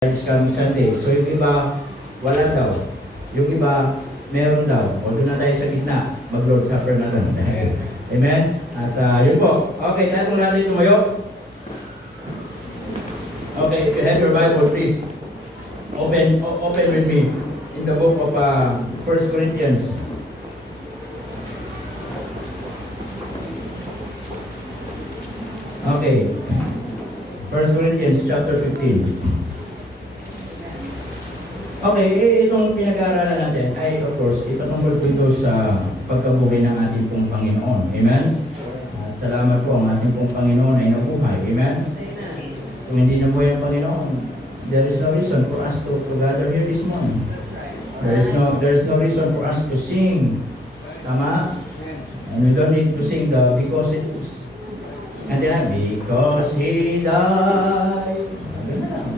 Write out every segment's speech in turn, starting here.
This coming Sunday. So yung iba, wala daw. Yung iba, meron daw. O doon na tayo sa gitna, mag-Lord Supper na lang. Amen? At yun po. Okay, tayo kung natin tumayo. Okay, if you have your Bible, please. Open with me in the book of 1 Corinthians. Okay. 1 Corinthians chapter 15. Okay, itong pinag-aaralan natin ay of course, ipatungkol po ito sa pagkabuhay ng ating pong Panginoon. Amen? At salamat po ang ating pong Panginoon ay nabuhay. Amen? Kung hindi nabuhay ang Panginoon, there is no reason for us to gather here this morning. There is no reason for us to sing. Tama? And we don't need to sing the because it was. And then, because He died. Sabi na lang.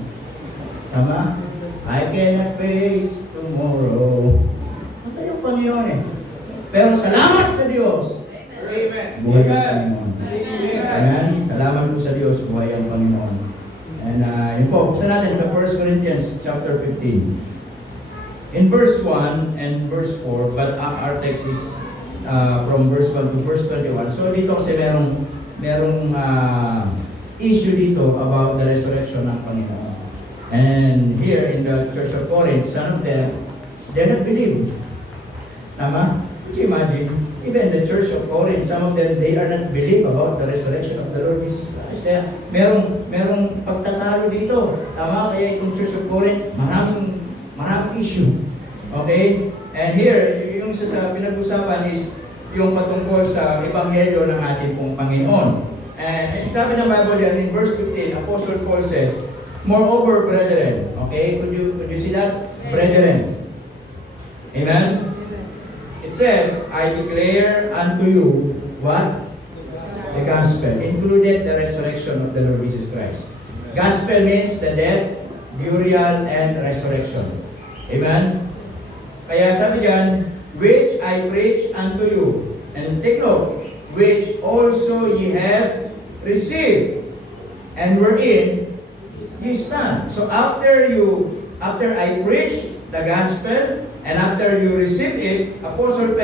Tama? I cannot face tomorrow. Ito yung Panginoon eh. Pero salamat sa Diyos. Amen. Buhay ang Panginoon. Amen. Salamat po sa Diyos. Buhay ang Panginoon. And yun po, buksan natin sa 1 Corinthians chapter 15. In verse 1 and verse 4, but our text is from verse 1 to verse 21. So dito kasi merong issue dito about the resurrection ng Panginoon. And here in the Church of Corinth, some of them, they not believe. Tama? Could you imagine? Even the Church of Corinth, some of them, they are not believe about the resurrection of the Lord Jesus Christ. Kaya merong pagtatalo dito. Tama? Kaya itong Church of Corinth, maraming issue. Okay? And here, yung sa pinag-usapan is yung patungkol sa Ebanghelyo ng ating pong Panginoon. And sabi ng Bible yan, in verse 15, Apostle Paul says, moreover, brethren, okay, could you see that? Brethren. Amen? It says, I declare unto you, what? The gospel, included the resurrection of the Lord Jesus Christ. Gospel means the death, burial, and resurrection. Amen? Kaya sabi dyan, which I preach unto you, and take note, which also ye have received, and wherein you stand. So after I preach the gospel, and after you receive it, Apostle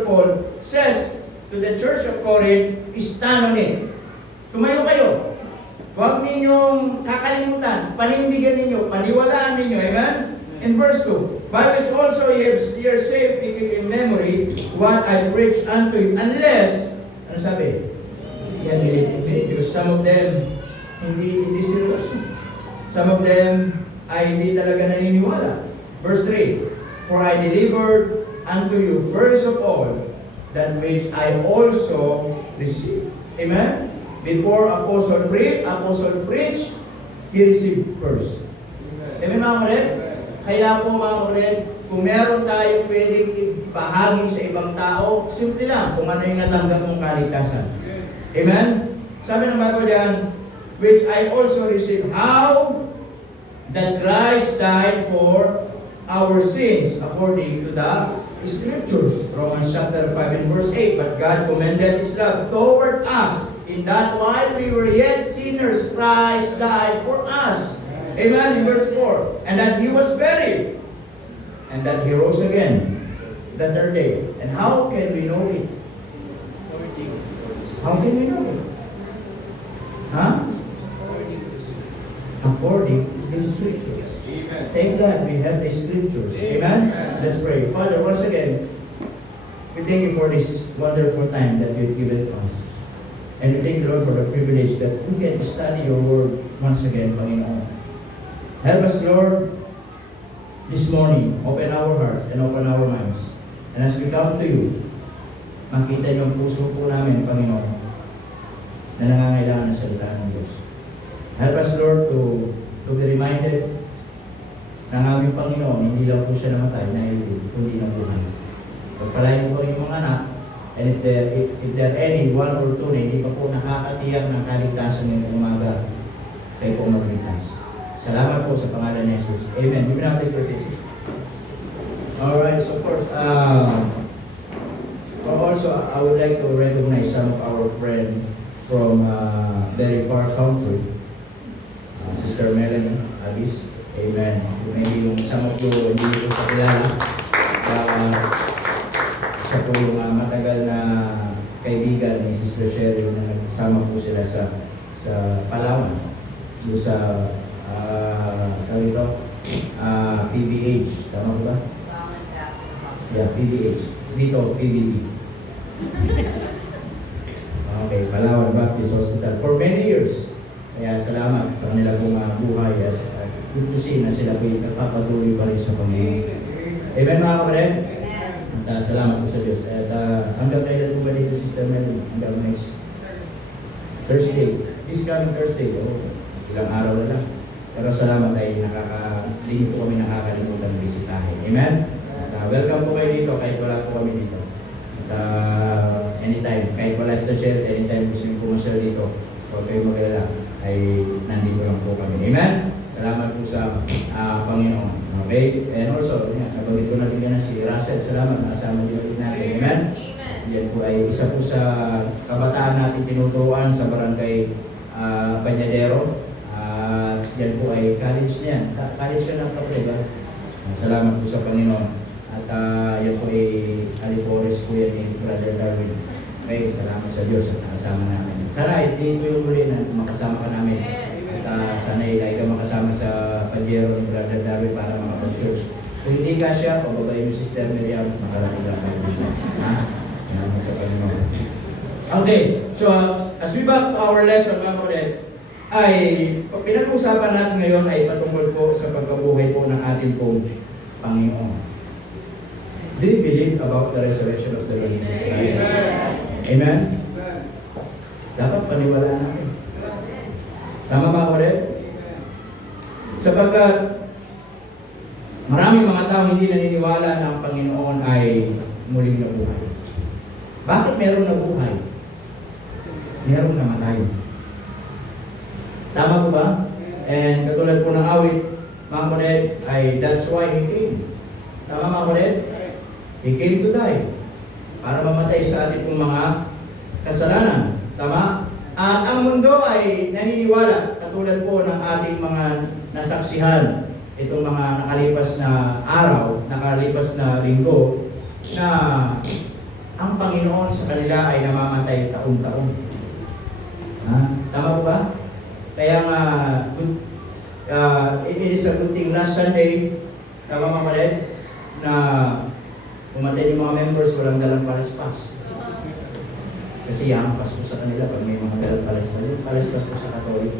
Paul says to the Church of Corinth, stand on it. Tumayo kayo. Huwag ninyong kakalimutan, panindigan ninyo, paniwalaan ninyo, amen? In verse 2, by which also ye are saved, keeping in memory what I preach unto you, unless, ano sabi? Yan, because some of them, hindi seryoso. Some of them ay hindi talaga naniniwala. Verse 3, for I delivered unto you first of all that which I also received. Amen? Before Apostle preached, he received first. Amen mga kapatid? Kaya po mga kapatid, kung meron tayong pwedeng ibahagi sa ibang tao, simple lang kung ano yung natanggap mong kaligtasan. Amen? Sabi ng Bible diyan, which I also received. How? That Christ died for our sins according to the Scriptures. Romans chapter 5 and verse 8. But God commended His love toward us, in that while we were yet sinners, Christ died for us. Amen. In verse 4. And that He was buried, and that He rose again the third day. And how can we know it? How can we know it? Huh? According to the Scriptures. Amen. Thank God we have the Scriptures. Amen? Let's pray. Father, once again, we thank you for this wonderful time that you've given us. And we thank you, Lord, for the privilege that we can study your word once again, Panginoon. Help us, Lord, this morning. Open our hearts and open our minds. And as we come to you, makita yung puso po namin, Panginoon, na nangangailangan ng salita ng Diyos. Help us, Lord, to be reminded ng aming Panginoon, hindi lang po siya namatay, kundi nabuhay. Pagpalain po yung mga anak, and if there any one or two na hindi pa po nakakatiyak ng kaligtasan ngayong umaga, kayo po magligtas. Salamat po sa pangalan ni Jesus. Amen. We will now take proceedings. Alright, so of course, also I would like to recognize some of our friends from very far country. Sister Melanie Alice, Amen. Maybe yung some of you, hindi ko sa kilala. Siya po yung matagal na kaibigan ni Sister Sherry na nagsama po sila sa Palawan. Doon sa PBH. Tama ba? Yeah, PBH. Dito, PBB. Okay, Palawan Baptist Hospital. For many years. Kaya salamat sa kanila pong buhay at good to see na sila po nagpapatuloy pa rin sa Panginoon. Amen mga kapatid? At salamat po sa Diyos. At hanggang kailan po ba dito, Sister Melody? Hanggang next Thursday. This coming Thursday. Ilang araw na lang. Pero salamat ay hindi po kami nakakalimutan bisitahin. Amen? At welcome po kayo dito kahit wala po kami dito. At anytime, kahit wala sa share, anytime gusto nyo pumasyal dito, huwag kayo mag-alala, ay nandito lang po kami. Amen? Salamat po sa Panginoon. Okay? And also, nabanggit ko natin yan si Russell. Salamat, nakasama din ulit natin. Amen? Yan po ay isa po sa kabataan natin tinuturuan sa barangay Banyadero. Yan po ay college niyan. College ka ng kapatid, ba? Salamat po sa Panginoon. At yan po ay Alipores po yan ni Brother Darwin. Okay, salamat sa Diyos at nakasama namin. Sana ito yung huli na makasama ka namin. At sana ilay ka makasama sa Pajero ni Brother Darwin para makapag-church. Kung hindi ka siya, pababayin mo Sister Miriam, makarating lang kayo dito. Salamat sa Panginoon. Okay, so as we back to our lesson, mga kapatid, ay pinag-uusapan natin ngayon ay patungkol po sa pagkabuhay po ng ating pong Panginoon. Do you believe about the resurrection of the Lord Jesus Christ? Amen? Dapat paniwalaan natin. Tama ba ako rin? Sapagkat maraming mga tao hindi naniniwala na ang Panginoon ay muling nabuhay. Bakit meron nabuhay? Meron namatay. Tama po ba? And katulad po ng awit, mga kapatid, ay that's why He came. Tama mga kapatid? He came to die. Para mamatay sa ating pong mga kasalanan. Tama? At ang mundo ay naniniwala, katulad po ng ating mga nasaksihan, itong mga nakalipas na araw, nakalipas na linggo, na ang Panginoon sa kanila ay namamatay taon-taon. Tama po ba? Kaya nga, it is a good thing last Sunday, tama mga kapatid, na pumatay yung mga members, walang dalang palaspas. Kasi yung Pasko sa kanila, pag may mga dalang palaspas po sa Katolik.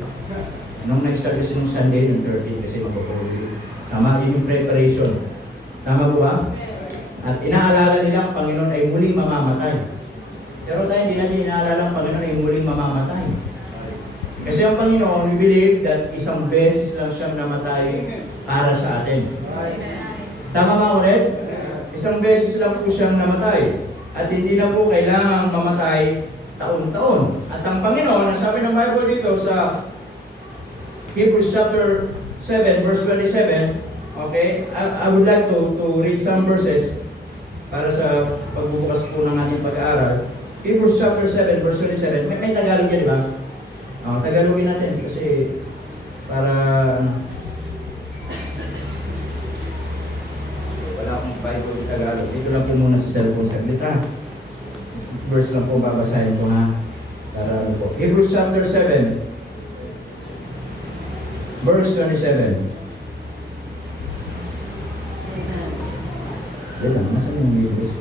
Nung nag-service nung Sunday, nung 13, kasi magpapaluli. Tama din yung preparation. Tama po ba? At inaalala nila ang Panginoon ay muling mamamatay. Pero tayo hindi natin inaalala ang Panginoon ay muling mamamatay. Kasi ang Panginoon, we believe that isang beses lang siyang namatay para sa atin. Tama ba ulit? Isang beses lang po siyang namatay. At hindi na po kailangang mamatay taon-taon. At ang Panginoon, ang sabi ng Bible dito sa Hebrews chapter 7, verse 27, okay, I would like to read some verses para sa pagbubukas po ng ating pag-aaral. Hebrews chapter 7, verse 27, may Tagalog yan, di ba? Tagalogin natin kasi para wala akong Bible Tagalog. Dito lang po muna sa cellphone saglit ha. Verse lang po babasahin ko ha. Para po. Hebrews chapter 7 verse 27. Yan lang, nasa yung Hebrews?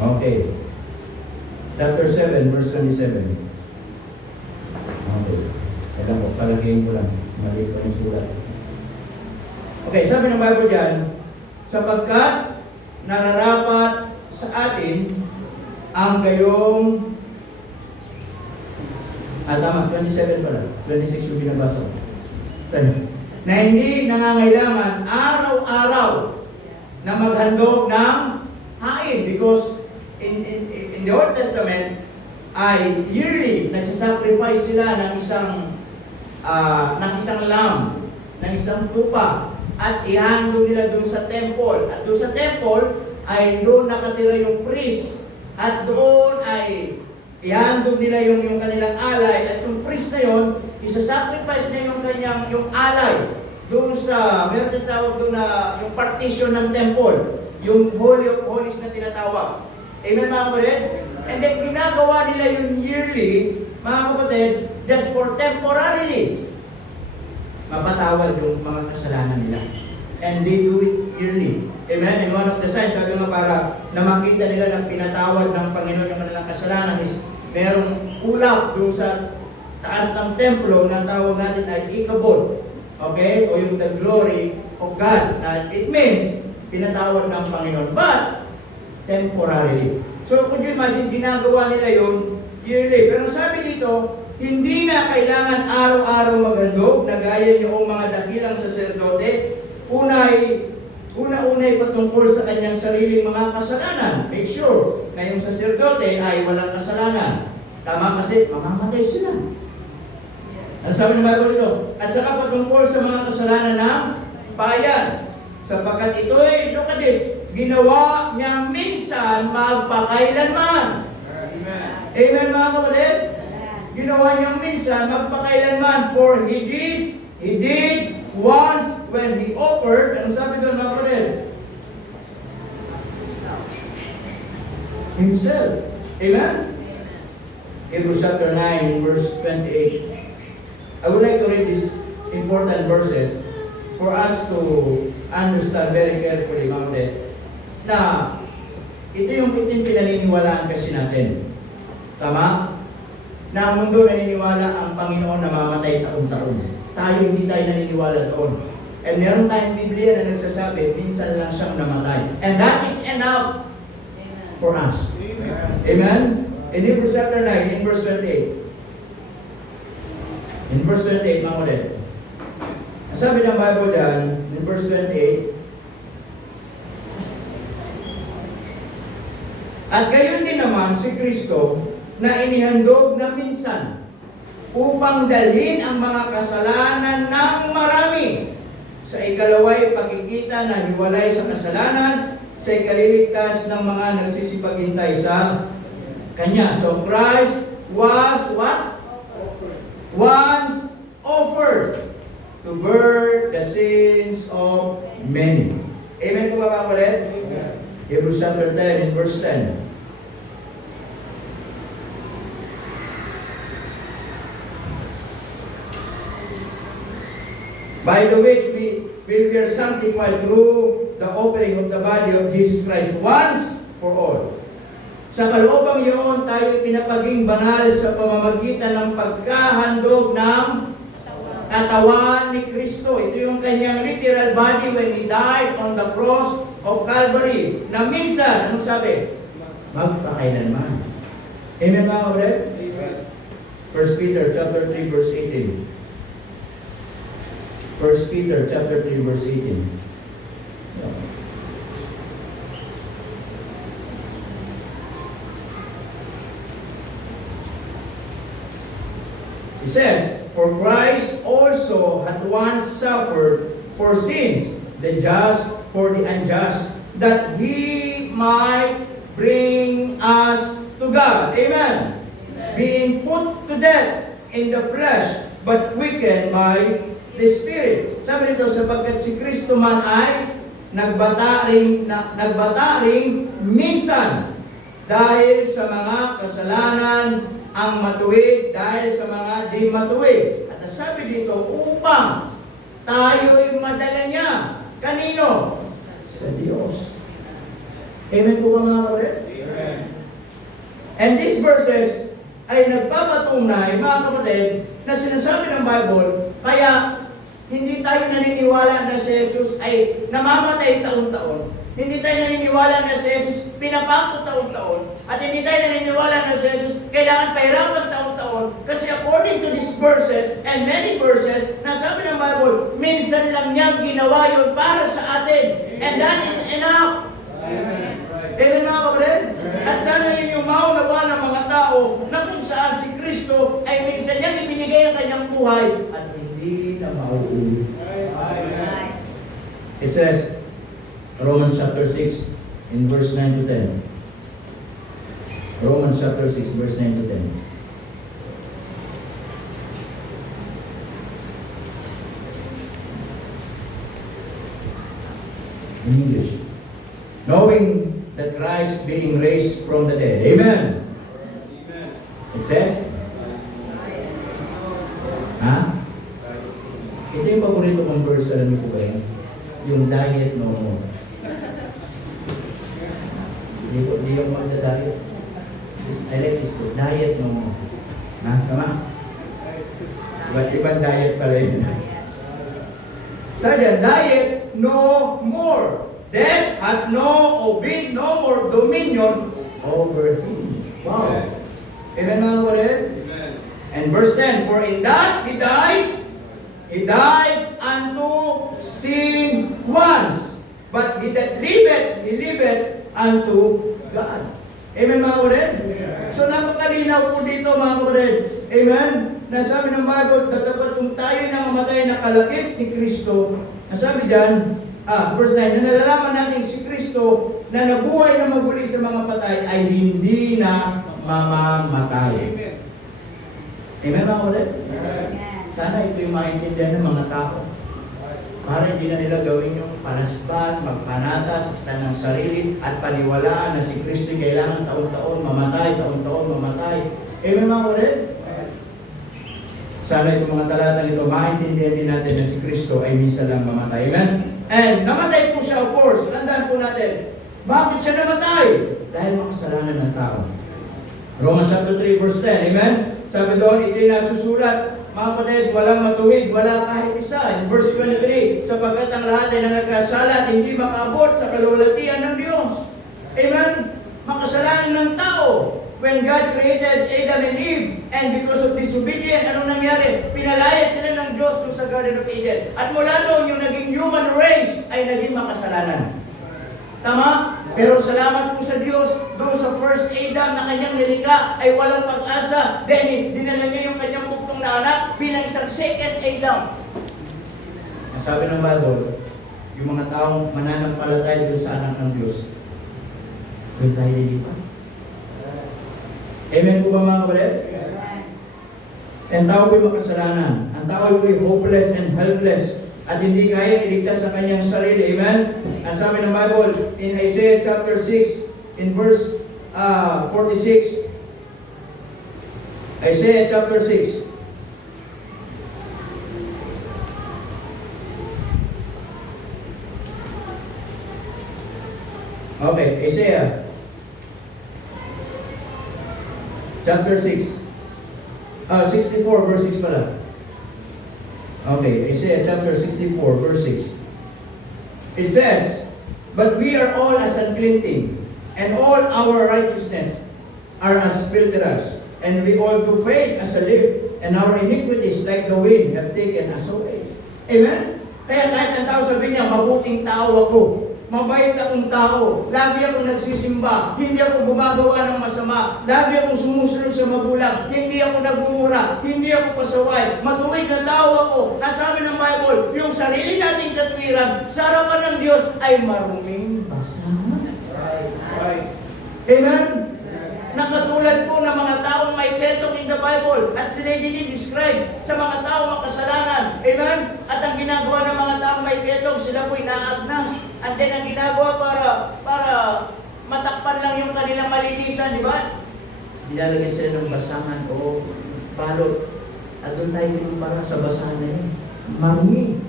Okay. Chapter 7 verse 27. Okay. Kailan po, palakihin ko lang. Mali ko yung sulat. Okay, sabi ng Bible dyan, sapagkat nararapat sa atin ang gayong tama, 27 pala. 26 yung binabasa ko. Na hindi nangangailangan araw-araw na maghandog ng hain because in the Old Testament ay yearly nagsasacrifice sila ng isang lamb, ng isang tupa at ihandog nila doon sa temple. At doon sa temple ay doon nakatira yung priest at doon ay ihandog nila yung kanilang alay at yung priest na yon, isa-sacrifice na yung alay doon sa, meron tinatawag doon na yung partition ng temple, yung Holy of Holies na tinatawag. Amen mga kapatid? And then ginagawa nila yung yearly, mga kapatid, just for temporarily. Mapatawad yung mga kasalanan nila. And they do it yearly. Amen? And one of the signs, sabi nga para na makita nila na pinatawad ng Panginoon yung kanilang kasalanan is merong ulap doon sa taas ng templo na tawag natin ay Ikabod. Okay? O yung the glory of God. It means, pinatawad ng Panginoon. But, temporarily. So, could you imagine, ginagawa nila yun yearly. Pero sabi dito, hindi na kailangan araw-araw maghandog na gaya yung mga dakilang saserdote. Una-unay patungkol sa kanyang sariling mga kasalanan. Make sure na yung saserdote ay walang kasalanan. Tama kasi, mamamatay sila. Ano sabi ng Bible dito? At saka patungkol sa mga kasalanan ng bayan. Sapagkat ito'y, look at this, ginawa niyang minsan magpakailanman. Amen mga kapatid? Ginawa niyang minsan magpakailanman. For he did once when he offered, ano sabi doon mga kapatid? Himself. Amen? Hebrews chapter 9, verse 28. I would like to read these important verses for us to understand very carefully, mga kapatid, na ito yung pinaniniwalaan kasi natin. Tama? Na ang mundo naniniwala ang Panginoon na mamatay taon-taon. Tayo hindi tayo naniniwala doon. And meron tayong Biblia na nagsasabi, minsan lang siyang namatay. And that is enough for us. Amen? In Hebrews chapter 9, in verse 28. In verse 28, mga kapatid. Ang sabi ng Bible dyan, in verse 28, at gayon din naman si Kristo na inihandog na minsan upang dalhin ang mga kasalanan ng marami. Sa ikalaway, pagkikita na hiwalay sa kasalanan, sa ikaliligtas ng mga nagsisipaghintay sa Kanya. So Christ was what? Once offered to bear the sins of many. Amen po ba mga kapatid? Hebrews chapter 10 in verse 10. By the which we are sanctified through the offering of the body of Jesus Christ once for all. Sa kaloobang iyon, tayo pinapaging banal sa pamamagitan ng pagkahandog ng katawan ni Kristo. Ito yung kanyang literal body when He died on the cross of Calvary. Na minsan, anong sabi? Magpakailanman. Amen mga kapatid? 1 Peter chapter 3 verse 18. 1 Peter chapter 3 verse 18. It says, for Christ also had once suffered for sins, the just for the unjust, that He might bring us to God. Amen. Being put to death in the flesh, but quickened by the Spirit. Sabi nito, sapagkat si Kristo man ay nagbataring minsan dahil sa mga kasalanan ang matuwid dahil sa mga di matuwid. At sabi dito, upang tayo'y madala niya. Kanino? Sa Diyos. Amen po ba mga kapatid? Amen. And these verses ay nagpapatunay, mga kapatid, na sinasabi ng Bible, kaya hindi tayo naniniwala na si Jesus ay namamatay taon-taon. Hindi tayo naniniwala na si Jesus pinapako taon-taon. At hindi tayo naniniwala na si Jesus kailangan pahirapan taon-taon. Kasi according to these verses and many verses, na sabi ng Bible, minsan lang niyang ginawa yun para sa atin. And that is enough. Amen. Amen mga kapatid? At sana yun yung maunawa ng mga tao na kung saan si Kristo ay minsan niyang ibinigay ang kanyang buhay at hindi na mauuli. It says, Romans chapter 6 in verse 9 to 10. Romans chapter 6 verse 9 to 10. In English. Knowing that Christ being raised from the dead. Amen. It says? Ha? Ito yung paborito kong verse, alam niyo po ba yan? Yung diet no more. Hindi yung magda-diet. I like this book, diet no more. Ha? Tama? Ibang diet pala yun. Sabi yan, diet no more. Death hath no more dominion over him. Wow. Amen mga kapatid? And verse 10, for in that he died unto sin once, but he that liveth, he liveth unto God. Amen mga kapatid? So napakalinaw po dito mga kapatid. Amen? Nasabi ng Bible, dapat kung tayo na mamatay na kalakip ni Kristo, nasabi dyan, verse 9, na nalalaman natin si Kristo na nabuhay na maguli sa mga patay ay hindi na mamamatay. Amen mga kapatid? Sana ito yung maintindihan ng mga tao. Para hindi na nila gawin yung palaspas, magpanatas ng sarili at paniwalaan na si Kristo kailangan taon-taon mamatay. Amen mga kapatid? Sana itong mga talatang ito, maintindihan din natin na si Kristo ay minsan lang mamatay. Amen? And namatay po siya, of course. Tandaan po natin. Bakit siya namatay? Dahil makasalanan ng tao. Romans chapter 3 verse 10. Amen? Sabi doon, ito'y nasusulat. Mga kapatid, walang matuwid, wala kahit isa. In verse 23, sapagkat ang lahat ay nangagkasala at hindi makaabot sa kalulatian ng Diyos. Amen? Makasalanan ng tao. When God created Adam and Eve, and because of disobedience, anong nangyari? Pinalaya sila ng Diyos sa Garden of Eden. At mula noon, yung naging human race ay naging makasalanan. Tama? Pero salamat po sa Diyos, doon sa first Adam na kanyang nilikha ay walang pag-asa. Then, dinala niya yung kanyang buktong na anak bilang isang second Adam. Sabi ng Bible, yung mga taong mananampalataya doon sa anak ng Diyos, doon tayo lilipat. Amen po ba mga kapatid? Ang tao po'y makasalanan. Ang tao po'y hopeless and helpless at hindi kaya iligtas sa kanyang sarili. Amen? Ang sabi ng Bible in Isaiah chapter 6 in verse 46. Isaiah chapter 6. Okay, Isaiah chapter 6. 64 verse 6 pala. Okay, Isaiah chapter 64 verse 6. It says, but we are all as unclean thing, and all our righteousness are as filthy rags, and we all do fade as a leaf, and our iniquities like the wind have taken us away. Amen? Kaya kahit ang tao sabi niya, mabuting tao ako, mabait akong tao, lagi akong nagsisimba, hindi ako gumagawa ng masama, lagi akong sumusunod sa magulang, hindi ako nagmumura, hindi ako pasaway, matuwid na tao ako. Nasabi ng Bible, yung sarili nating katwiran sa harapan ng Diyos ay maruming basa. Amen? Nakatulad po ng mga taong may ketong in the Bible at sila dinidescribe sa mga taong makasalanan. Amen? At ang ginagawa ng mga taong may ketong, sila po inaagnas. At then ang ginagawa para matakpan lang yung kanilang malinisan, di ba? Nilalagay sila ng basangan o balot. At doon tayo pinumpara sa basangan na yun. Marumi.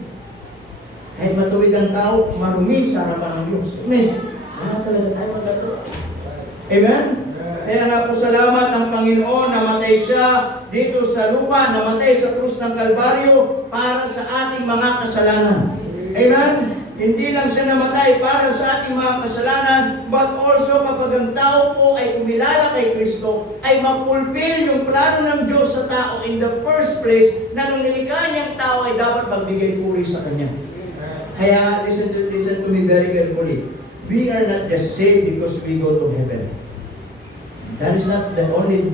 Kahit matuwid ang tao, marumi sa harapan ng Diyos. Amen? Wala talaga tayo magagawa. Amen? Kaya nga po salamat ang Panginoon, namatay siya dito sa lupa, namatay sa krus ng Kalbaryo para sa ating mga kasalanan. Amen? Hindi lang siya namatay para sa ating mga kasalanan, but also kapag ang tao po ay kumilala kay Kristo, ay mapulpil yung plano ng Diyos sa tao in the first place, na nung nilikha niyang tao ay dapat magbigay puri sa Kanya. Kaya, listen to me very carefully. We are not just saved because we go to heaven. That is not only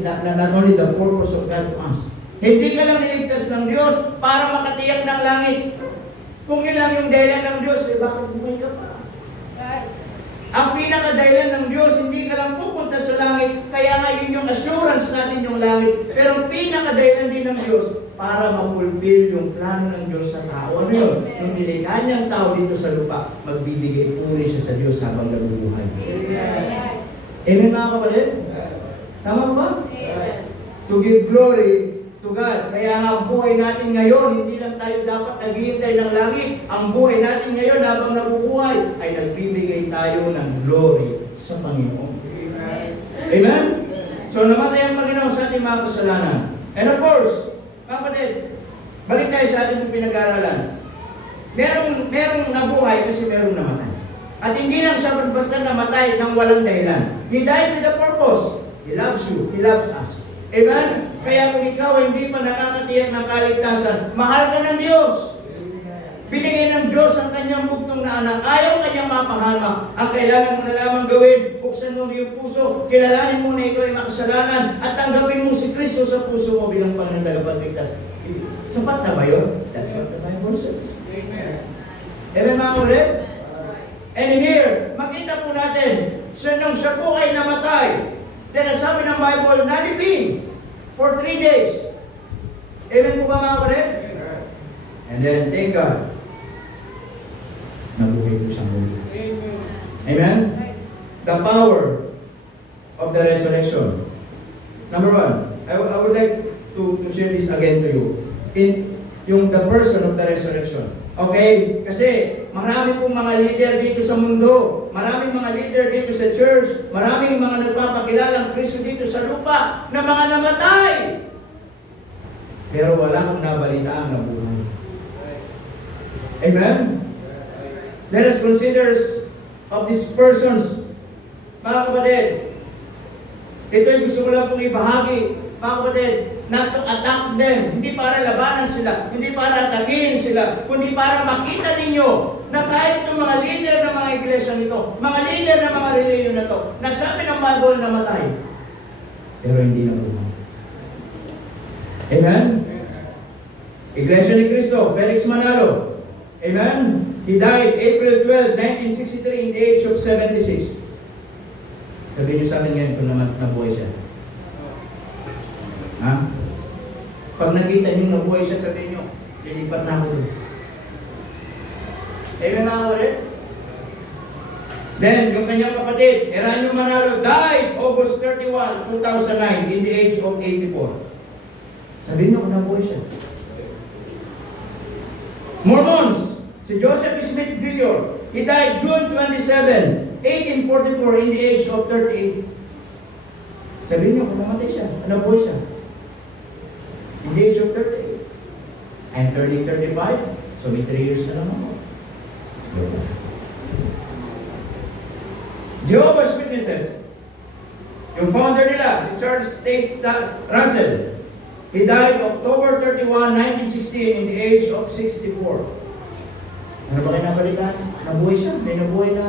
the purpose of God to us. Hindi ka lang niligtas ng Diyos para makatiyak ng langit. Kung yun lang yung dahilan ng Diyos, bakit buhay ka pa? Ang pinaka-dahilan ng Diyos, hindi ka lang pupunta sa langit, kaya nga yun yung assurance natin yung langit. Pero ang pinaka-dahilan din ng Diyos, para mapulpil yung plano ng Diyos sa tao. Ano yun? Nung nilikha niyang tao dito sa lupa, magbibigay puri siya sa Diyos habang nabubuhay. Amen mga kapatid? Tama ba? To give glory to God. Kaya nga ang buhay natin ngayon, hindi lang tayo dapat naghihintay ng langit. Ang buhay natin ngayon habang nabubuhay ay nagbibigay tayo ng glory sa Panginoon. Amen? So namatay ang Panginoon sa ating mga kasalanan. And of course, kapatid, balik tayo sa ating pinag-aaralan. Merong nabuhay kasi merong namatay. At hindi lang siya basta namatay ng walang dahilan. He died with a purpose. He loves you. He loves us. Amen? Kaya kung ikaw hindi pa nakakatiyak ng kaligtasan, mahal ka ng Diyos. Binigay ng Diyos ang kanyang bugtong na anak. Ayaw kanyang mapahamak. Ang kailangan mo na lamang gawin, buksan mo iyong puso, kilalanin mo na ito ay makasalanan, at tanggapin mo si Kristo sa puso mo bilang Panginoon tagapagligtas. Sapat na ba yun? That's what the Bible says. Amen mga ulit? And in here, makita po natin, nung siya po ay namatay, then sabi ng Bible, nalibing for 3 days. Amen po ba mga ulit? And then, thank God, nabuhay po siyang muli. Amen? The power of the resurrection. Number 1, I would like to share this again to you. The person of the resurrection. Okay? Kasi marami pong mga leader dito sa mundo, maraming mga leader dito sa church, maraming mga nagpapakilalang Kristo dito sa lupa na mga namatay. Pero wala kong nabalita ang nabuhay. Amen? Let us consider of these persons. Mga kapatid, ito'y gusto ko lang pong ibahagi. Mga kapatid, not to attack them. Hindi para labanan sila, hindi para atakihin sila, kundi para makita ninyo na kahit itong mga leader ng mga iglesia nito, mga leader ng mga reliyon na to, nasabi ng Bible na matay, pero hindi na buhay. Amen? Iglesia ni Cristo, Felix Manalo. Amen? He died April 12, 1963 in the age of 76. Sabihin niyo sa amin ngayon kung nabuhay siya. Ha? Pag nakita niyo nabuhay siya, sabihin niyo, lilipat na ako doon. Amen mga ulit? Then, yung kanyang kapatid, Eranio Manalo, died August 31, 2009 in the age of 84. Sabihin niyo kung nabuhay siya. Mormons, si Joseph Smith Jr., he died June 27, 1844 in the age of 38. Sabihin niyo kung namatay siya, nabuhay siya. In the age of 38. I'm turning 35, so may 3 years na naman ako. Jehovah's Witnesses, yung founder nila, si Charles Taze Russell, he died October 31, 1916 in the age of 64. Ano ba kayo nabalitan? Nabuhay siya. May nabuhay na...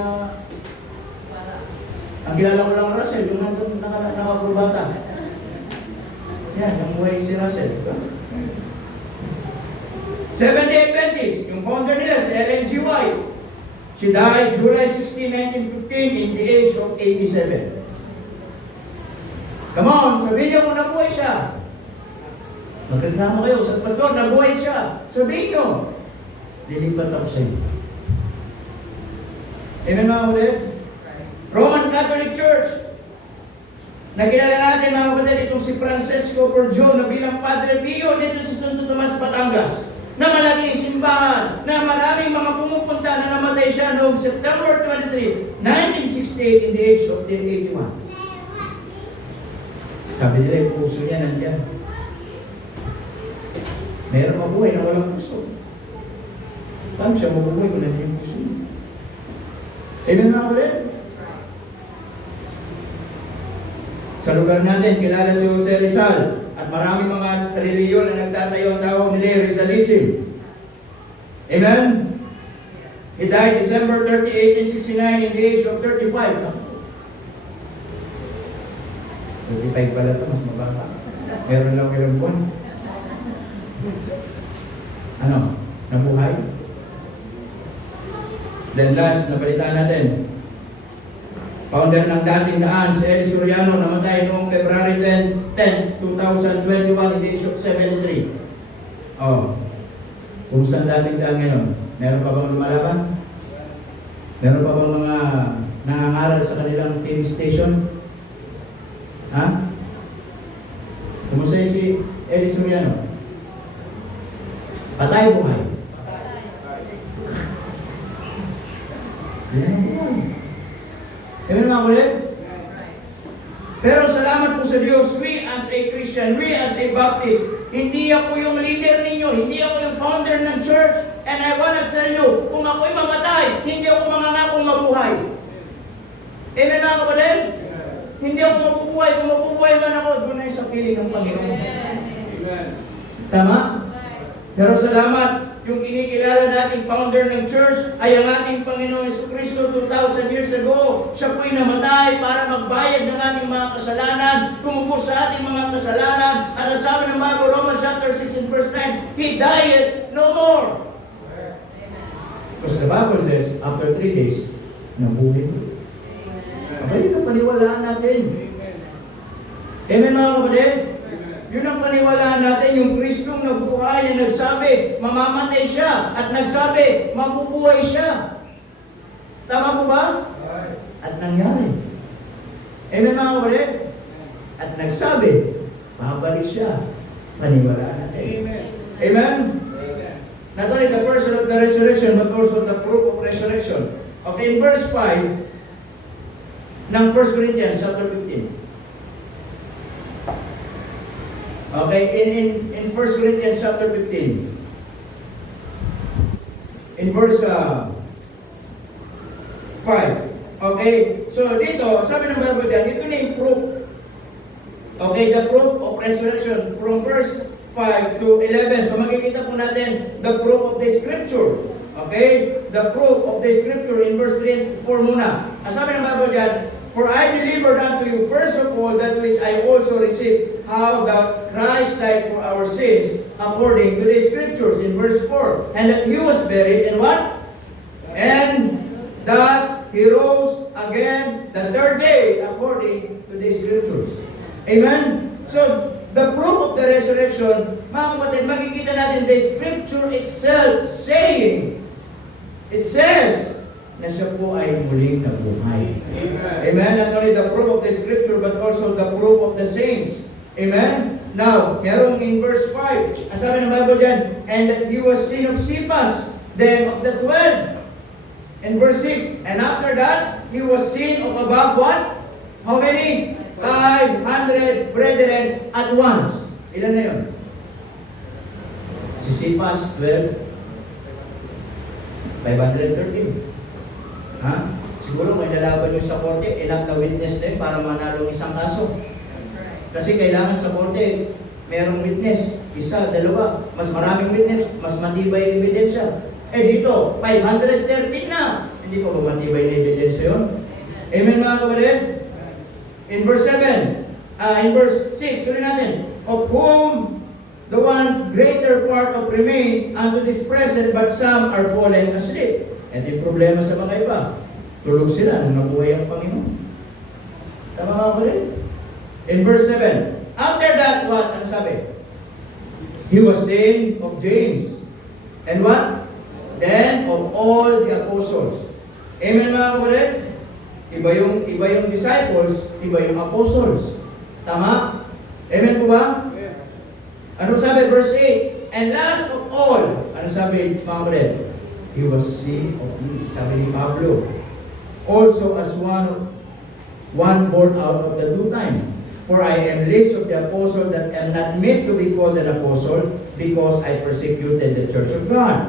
Ang kilala ko lang Russell, yung nandun nakakurbata. Yan, ang buhay si Russell. Seventh-day Adventist, yung founder nila, si Ellen G. White. She died July 16, 1915 in the age of 87. Come on, sabihin niyo kung nabuhay siya. Magreklamo kayo sa pastor, nabuhay siya. Sabihin niyo, lilipat ako sa iyo. Amen mga ulit? Roman Catholic Church. Nakilala natin mga kapatid itong si Francesco Porjo na bilang Padre Pio dito sa Santo Tomas, Batangas. Na malaking simbahan, na maraming mga pumupunta na namatay siya noong September 23, 1968 in the age of 81. Sabi nila yung puso niya nandiyan. Meron mabuhay na walang puso. Paano siya mabuhay kung nandiyan yung puso niya? Amen mga kapatid? Sa lugar natin, kilala si Jose Rizal at maraming mga reliyon na nagtatayo ang tawag nila Rizalism. Amen? He died December 30, 1869 in the age of 35. 35 pala ito, mas mababa. Meron lang ilang buwan. Ano? Nabuhay? Then last, napalitan natin. Founder ng dating daan, si Eli Soriano, namatay noong February 10, 2021 in the age of 73. Oh. Kung saan dating daan ngayon, meron pa bang lumalaban? Meron pa bang mga nangangaral sa kanilang TV station? Ha? Kumusta si Eddie Soriano? Patay buhay. Amen mga kulit? Pero salamat po sa Diyos, we as a Christian, we as a Baptist, hindi ako yung leader ninyo, hindi ako yung founder ng church, and I wanna tell you, kung ako'y mamatay, hindi ako mangangakong mabuhay. Amen mga kapatid? Hindi ako mabubuhay, kung mabubuhay man ako, doon ay sa piling ng Panginoon. Amen. Tama? Pero salamat, yung kinikilala nating founder ng church ay ang ating Panginoong Jesucristo 2,000 years ago. Siya po'y namatay para magbayad ng ating mga kasalanan, tumubos sa ating mga kasalanan. At ang sabi ng Bible, Romans chapter 6 and verse 9, He died no more. Because the Bible says, after 3 days, nabuhay ko. Okay, yun ang paniwalaan natin. Amen mga kapatid? Yun ang paniwalaan natin, yung Kristong nabuhay na nagsabi, mamamatay siya, at nagsabi, mabubuhay siya. Tama po ba? At nangyari. Amen mga kapatid? At nagsabi, babalik siya. Paniwalaan natin. Amen. Amen? Not only the person of the resurrection, but also the proof of resurrection. Okay, in verse 5, ng 1 Corinthians chapter 15. Okay, in 1 Corinthians chapter 15. In verse 5. Okay, so dito, sabi ng Bible dyan, ito na yung proof. Okay, the proof of resurrection from verse 5 to 11. So makikita po natin the proof of the scripture. Okay, the proof of the scripture in verse 3 and 4 muna. Ang sabi ng Bible dyan, for I delivered unto you first of all that which I also received, how that Christ died for our sins, according to the Scriptures, in verse 4. And that He was buried, and what? And that He rose again the third day, according to the Scriptures. Amen? So, the proof of the resurrection, mga kapatid, makikita natin the Scripture itself saying, it says, na siya po ay muling nabuhay. Amen. Amen. Not only the proof of the Scripture, but also the proof of the saints. Amen. Now, merong in verse 5, ang sabi ng Bible dyan, and that He was seen of Cephas, then of the 12. In verse 6, and after that, He was seen of above what? How many? 500 brethren at once. Ilan na yun? Si Cephas, 12. 513. Ha? Siguro kung ilalaban nyo sa korte, enough na witness din para manalo ng isang kaso. Kasi kailangan sa korte, merong witness. Isa, dalawa. Mas maraming witness, mas matibay yung ebidensya. Eh dito, 513 na. Hindi ko ba matibay na ebidensya yun? Amen mga kapatid? In verse 7, in verse 6, tuloy natin. Of whom the one greater part of remain unto this present, but some are fallen asleep. At yung problema sa mga iba, tulog sila nung nabuhay ang Panginoon. Tama ka ba rin? In verse 7, after that, what? Ano sabi? He was seen of James. And what? Then of all the apostles. Amen mga kapatid? Iba yung disciples, iba yung apostles. Tama? Amen po ba? Ano sabi? Verse 8, and last of all, ano sabi mga kapatid? He was seen of me, sabi ni Pablo, also as one born out of the due time. For I am least of the apostle that am not meant to be called an apostle, because I persecuted the church of God.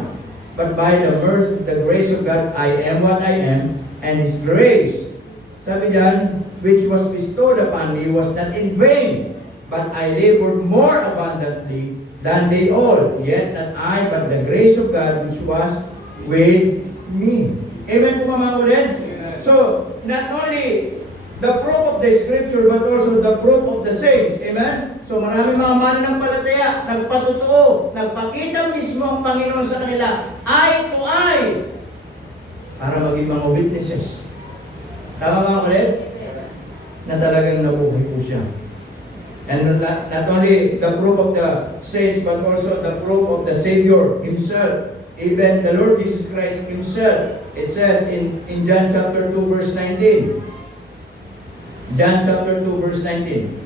But by the mercy, the grace of God, I am what I am, and His grace, sabi diyan, which was bestowed upon me was not in vain, but I labored more abundantly than they all. Yet not I, but the grace of God which was with me. Amen po mga kapatid? So, not only the proof of the Scripture, but also the proof of the saints. Amen? So, maraming mga mananampalataya, nagpatotoo, nagpakita mismo ang Panginoon sa kanila, eye to eye, para maging mga witnesses. Tama mga kapatid? Na talagang nabuhay po siya. And not only the proof of the saints, but also the proof of the Savior Himself. Even the Lord Jesus Christ Himself. It says in John chapter 2 verse 19. John chapter 2 verse 19.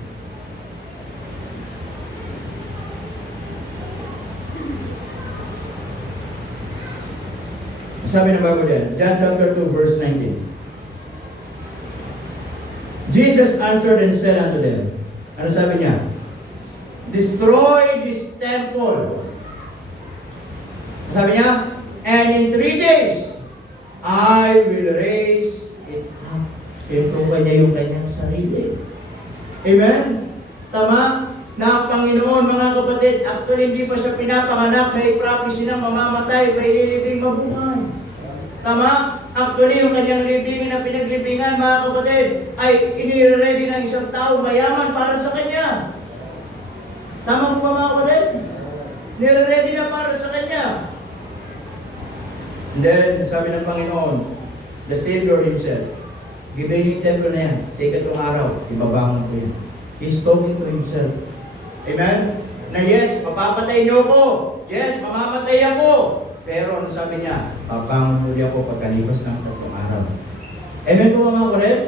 Sabi ng Bible yan, John chapter 2 verse 19. Jesus answered and said unto them, ano sabi niya? Destroy this temple. Sabi niya, and in 3 days, I will raise it up. Tinutukoy niya yung kanyang sarili. Amen? Tama? Na Panginoon, mga kapatid, actually hindi pa siya pinapanganak, may prophecy na mamamatay, may lilibing mabuhay. Tama? Actually, yung kanyang libingan na pinaglibingan, mga kapatid, ay inire-ready ng isang tao mayaman para sa kanya. Tama po ba, mga kapatid? Nire-ready na para sa kanya. And then, sabi ng Panginoon, the Savior Himself, gibigay yung templo na yan, sa ikatong araw, ibabangon ko yun. He's talking to Himself. Amen? Na yes, mapapatay niyo ko. Yes, mamamatay ako. Pero ano sabi niya? Papangon muli ako pagkalipas ng 3 araw. Amen po mga kapatid?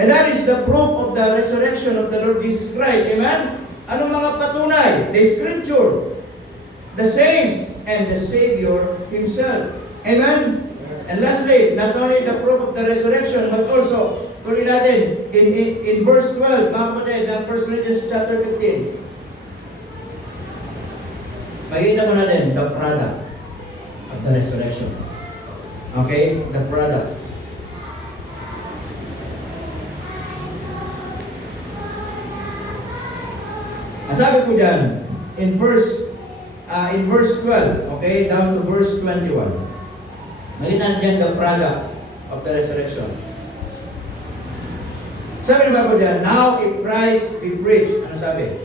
And that is the proof of the resurrection of the Lord Jesus Christ. Amen? Anong mga patunay? The Scripture, the saints, and the Savior Himself. Amen? And lastly, not only the proof of the resurrection, but also, tuloy natin, in verse 12, mga kapatid, ng 1 Corinthians chapter 15. Makita mo natin, the product of the resurrection. Okay? The product. Ang sabi po dyan, in verse 12, okay, down to verse 21. Makita natin the product of the resurrection. Sabi ng Bible dyan, now if Christ be preached, ano sabi?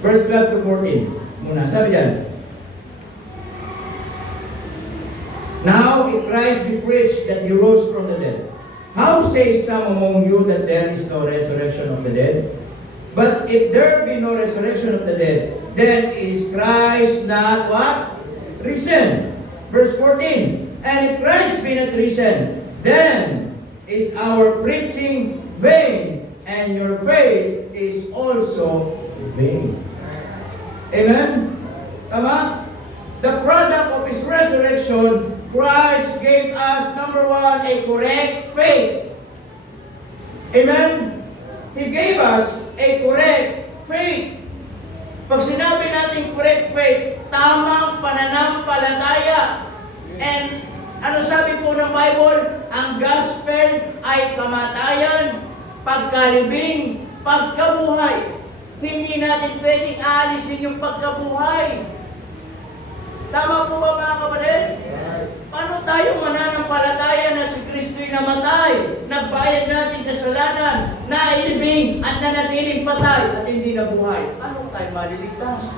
Verse 12 to 14. Muna, sabi dyan, now if Christ be preached that He rose from the dead, how say some among you that there is no resurrection of the dead? But if there be no resurrection of the dead, then is Christ not what? Risen. Verse 14. And if Christ be not risen, then is our preaching vain, and your faith is also vain. Amen? Tama? The product of His resurrection, Christ gave us, number 1, a correct faith. Amen? He gave us a correct faith. Pag sinabi natin correct faith, tamang pananampalataya. And ano sabi po ng Bible? Ang gospel ay kamatayan, pagkalibing, pagkabuhay. Hindi natin pwedeng aalisin yung pagkabuhay. Tama po ba mga kapatid? Paano tayo mananampalataya na si Kristo'y namatay, nagbayad natin kasalanan, nailibing at nanatiling patay at hindi nabuhay? Paano tayo maliligtas?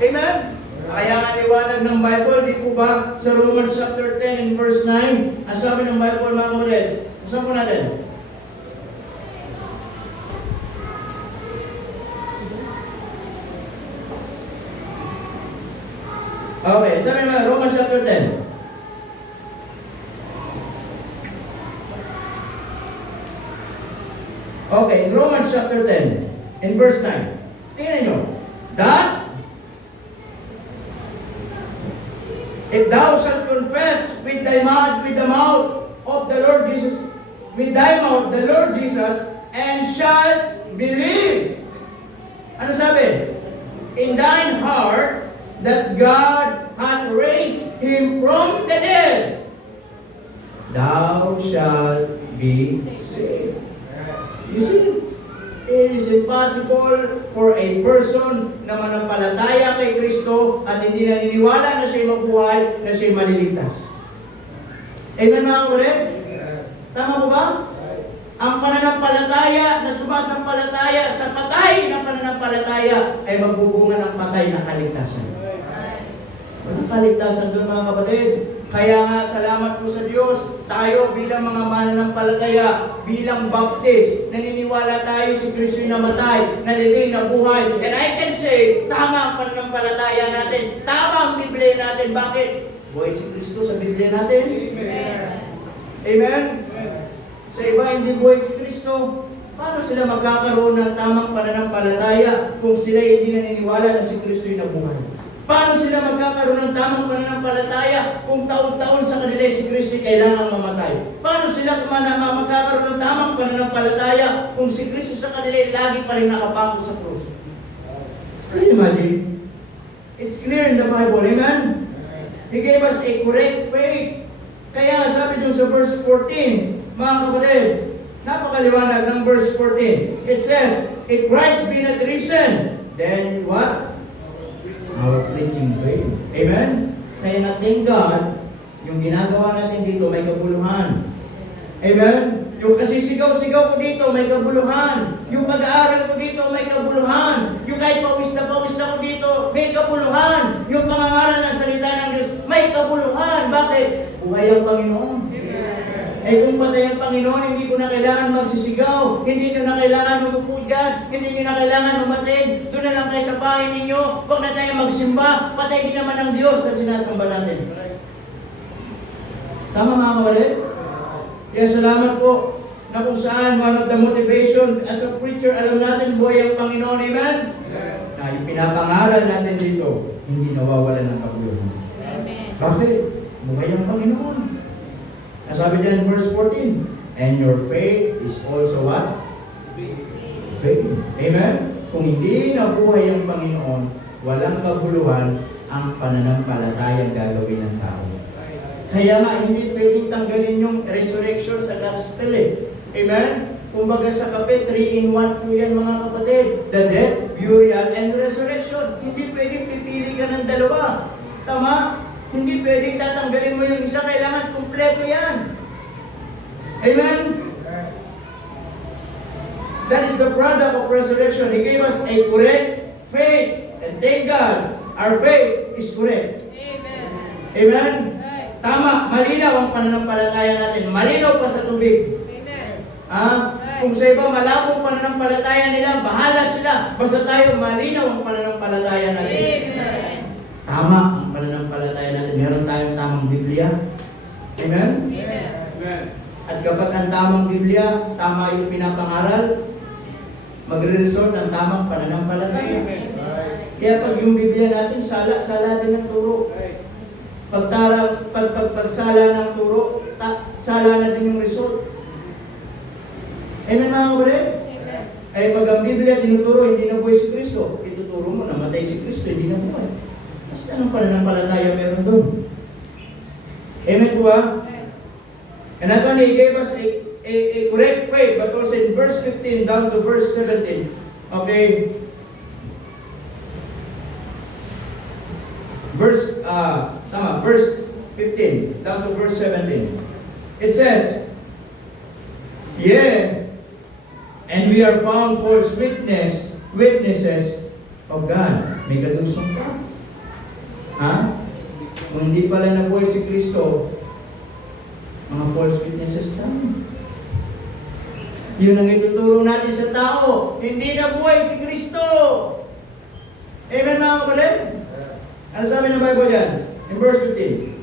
Amen? Kaya nga liwanag ng Bible, di po ba sa Romans chapter 10 and verse 9, ang sabi ng Bible mga kapatid, saan po natin? Okay, sabi naman, Romans chapter 10. Okay, in Romans chapter 10, in verse 9, tingnan nyo, that if thou shalt confess with thy mouth, with the mouth of the Lord Jesus, with thy mouth the Lord Jesus, and shalt believe. Ano sabi? In thine heart, that God hath raised Him from the dead, thou shalt be saved. You see, it is impossible for a person na manampalataya kay Kristo at hindi naniniwala na siya'y mabuhay, na siya'y maliligtas. Amen mga kapatid? Tama po ba? Ang pananampalataya na sumasampalataya sa patay na pananampalataya ay magbubunga ng patay na kaligtasan. Walang kaligtasan doon mga kapatid. Kaya nga, salamat po sa Diyos, tayo bilang mga mananampalataya, bilang baptist, naniniwala tayo si Kristo yung namatay, nalibing, nabuhay. And I can say, tama ang pananampalataya natin, tama ang Biblia natin. Bakit? Buhay si Kristo sa Biblia natin. Amen. Amen? Sa iba, hindi buhay si Kristo. Paano sila magkakaroon ng tamang pananampalataya kung sila hindi naniniwala na si Kristo yung nabuhay? Paano sila magkakaroon ng tamang pananampalataya kung taon-taon sa kanila si Kristo kailangang mamatay? Paano sila magkakaroon ng tamang pananampalataya kung si Kristo sa kanila lagi pa rin nakapako sa krus? Can you imagine? It's clear in the Bible, amen? He gave us a correct faith. Kaya sabi dun sa verse 14, mga kapatid, napakaliwanag ng verse 14. It says, if Christ be not risen, then what? Our preaching faith. Amen? Kaya na thank God, yung ginagawa natin dito may kabuluhan. Amen? Yung kasisigaw-sigaw ko dito may kabuluhan. Yung pag-aaral ko dito may kabuluhan. Yung kahit pawis na ko dito may kabuluhan. Yung pangangaral ng salita ng Diyos may kabuluhan. Bakit? Buhay ang Panginoon. Eh kung patay ang Panginoon, hindi ko na kailangan magsisigaw, hindi nyo na kailangan umupo dyan, hindi nyo na kailangan umatid, doon na lang kayo sa bahay ninyo, huwag na tayo magsimba, patay din naman ang Diyos na sinasamba natin. Tama mga kapatid? Kaya salamat po na kung saan one of the motivation as a preacher, alam natin buhay ang Panginoon, amen? Na yung pinapangaral natin dito, hindi nawawalan ng kabuluhan. Bakit? Buhay ang Panginoon. Sabi dyan in verse 14, and your faith is also what? Faith. Amen? Kung hindi nabuhay ang Panginoon, walang kabuluhan ang pananampalatayang gagawin ng tao. Kaya nga, hindi pwedeng tanggalin yung resurrection sa gospel eh. Amen? Kumbaga sa kape, 3-in-1 po yan mga kapatid. The death, burial, and resurrection. Hindi pwedeng pipili ka ng dalawa. Tama? Hindi pwedeng tatanggalin mo yung isa, kailangan kumpleto yan. Amen? That is the product of resurrection. He gave us a correct faith. And thank God, our faith is correct. Amen? Amen? Tama, malinaw ang pananampalataya natin. Malinaw pa sa tubig. Amen? Kung sa iba malabong pananampalataya nila, bahala sila. Basta tayo, malinaw ang pananampalataya natin. Amen? Tama ang pananampalataya natin. Meron tayong tamang Biblia. Amen? Amen. At kapag ang tamang Biblia, tama yung pinapangaral, magre-result ang tamang pananampalataya. Kaya pag yung Biblia natin, sala din ang turo. Pagsala ng turo, sala na din yung result. Amen mga kapatid? Ay pag ang Biblia tinuturo, hindi na buhay si Kristo. Ituturo mo, namatay si Kristo, hindi na buhay. Basta anong pananampalataya meron doon? Amen po ba? And not only He gave us a correct faith, but also in verse 15 down to verse 17. Okay? Verse 15 down to verse 17. It says, yeah, and we are found false witnesses of God. May kadusong ka. Ha? Kung hindi pala nabuhay si Kristo, mga false witnesses tayo. Yun ang ituturo natin sa tao. Hindi nabuhay si Kristo. Amen mga kapatid? Ano sabi ng Bible yan? In verse 15.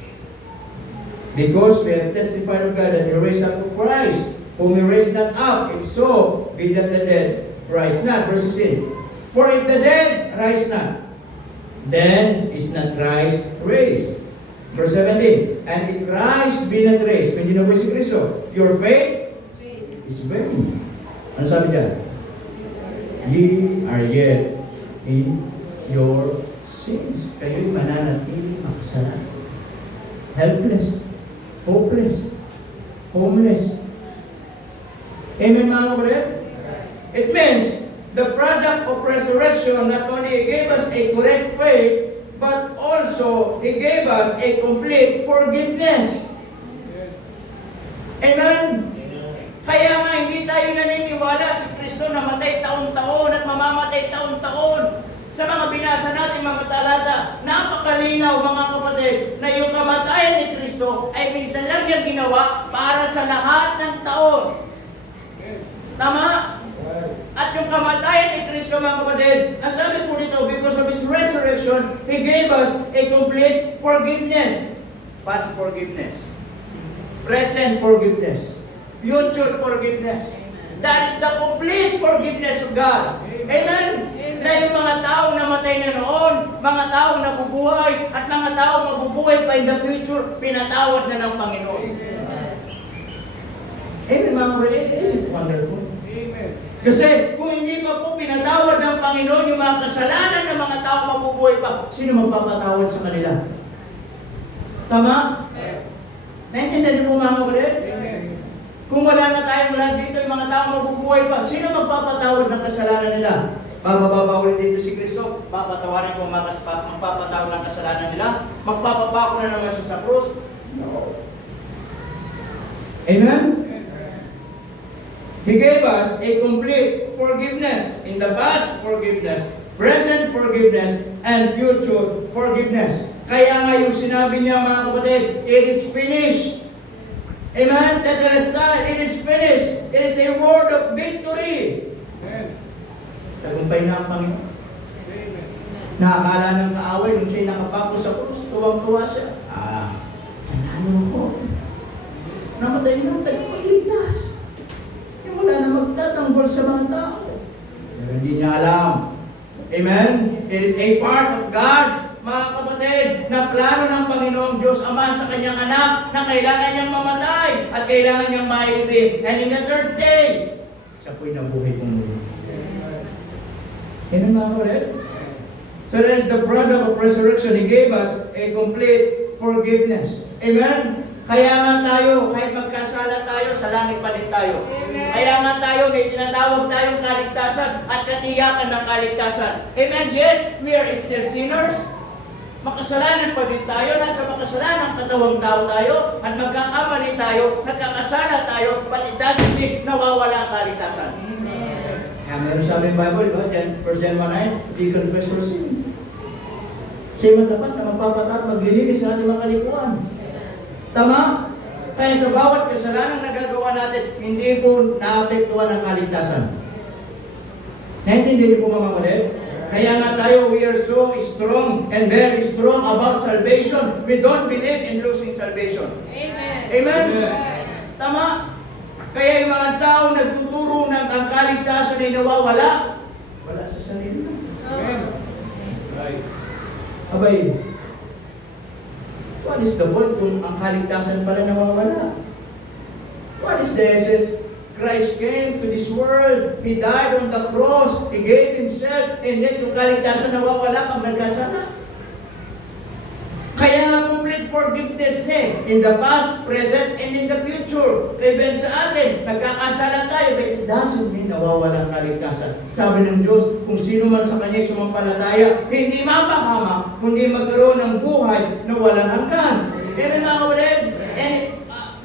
Because we have testified of God that He raised up Christ, whom He raised not up, if so, be that the dead rise not. Verse 16. For if the dead rise not, then is not Christ raised. Verse 17. And if Christ be not raised, kung hindi na si Kristo, your faith is vain. Ano sabi dyan? Ye are yet in your sins. Kayo'y mananatili makasalanan. Helpless, hopeless, homeless. Amen mga kapatid? It means the product of resurrection not only gave us a correct faith, but also He gave us a complete forgiveness. Amen? Kaya nga hindi tayo naniniwala si Kristo namatay taon-taon at mamamatay taon-taon. Sa mga binasa natin mga talata, napakalinaw mga kapatid na yung kamatayan ni Kristo Kristo ay minsan lang niya ginawa para sa lahat ng taon. Tama? At yung kamatayan ni Kristo, mga kapatid, ang sabi po dito, because of His resurrection, He gave us a complete forgiveness. Past forgiveness. Present forgiveness. Future forgiveness. That is the complete forgiveness of God. Amen? Na yung mga taong namatay na noon, mga taong nabubuhay, at mga taong mabubuhay pa in the future, pinatawad na ng Panginoon. Amen, mga kapatid. Is it wonderful? Amen. Kasi kung hindi pa po pinatawad ng Panginoon yung mga kasalanan ng mga taong mabubuhay pa, sino magpapatawad sa kanila? Tama? Naintindihan niyo po, mga kapatid? Kung wala na tayong lahat dito, yung mga taong mabubuhay pa, sino magpapatawad ng kasalanan nila? Bababa ulit dito si Kristo, papatawarin ko magpapatawad ng kasalanan nila? Magpapapako na naman siya sa krus? No. Amen? He gave us a complete forgiveness. In the past, forgiveness. Present forgiveness. And future forgiveness. Kaya nga yung sinabi niya, mga kapatid, it is finished. Amen? Tetelestai, it is finished. It is a word of victory. Amen. Tagumpay na ang Panginoon. Amen. Nakakala ng kaaway nung siya'y nakapako sa krus, tuwang-tuwa siya. Ano ko? Namatay na, tayo magligtas. Yung wala na magtatanggol sa mga tao. Pero hindi niya alam. Amen? It is a part of God's, mga kapatid, na plano ng Panginoong Diyos Ama sa kanyang anak na kailangan niyang mamatay at kailangan niyang mailibing. And in the third day, siya po'y nabuhay kong muli. Amen, mga kapatid? So that is the product of resurrection. He gave us a complete forgiveness. Amen? Kaya nga tayo, kahit magkasala tayo, sa langit pa din tayo. Amen. Kaya nga tayo, may tinatawag tayong kaligtasan at katiyakan ng kaligtasan. Amen? Yes, we are still sinners. Makasalanan pa din tayo, nasa makasalanang katawang tao tayo, at magkakamali tayo, nagkakasala tayo, but it doesn't mean nawawala ang kaligtasan. Amen. Kaya meron sabi ng Bible, diba? 1 John 1:9, we confess our sin. Siya matapat na magpapatak, maglilinis sa ating mga kalikuan. Tama? Kaya sa bawat kasalanang nagagawa natin, hindi po naapektuhan ang kaligtasan. Naintindihan niyo po, mga kapatid? Kaya nga tayo, we are so strong and very strong about salvation. We don't believe in losing salvation. Amen? Amen? Tama? Kaya yung mga tao nagtuturo ng ang kaligtasan ay nawawala, wala sa sarili. Amen? Right. Abay, what is the point kung ang kaligtasan pala nawawala? What is the essence? Christ came to this world. He died on the cross. He gave Himself. And then yung kaligtasan nawawala pag nagkasala. Kaya nga complete forgiveness in the past, present, and in the future. Even sa atin, nagkakasala tayo, but it doesn't mean nawawala ang kaligtasan. Sabi ng Diyos, kung sino man sa Kanya sumampalataya, hindi mapahama, kundi magkaroon ng buhay na walang hanggan. Amen, mga kapatid? And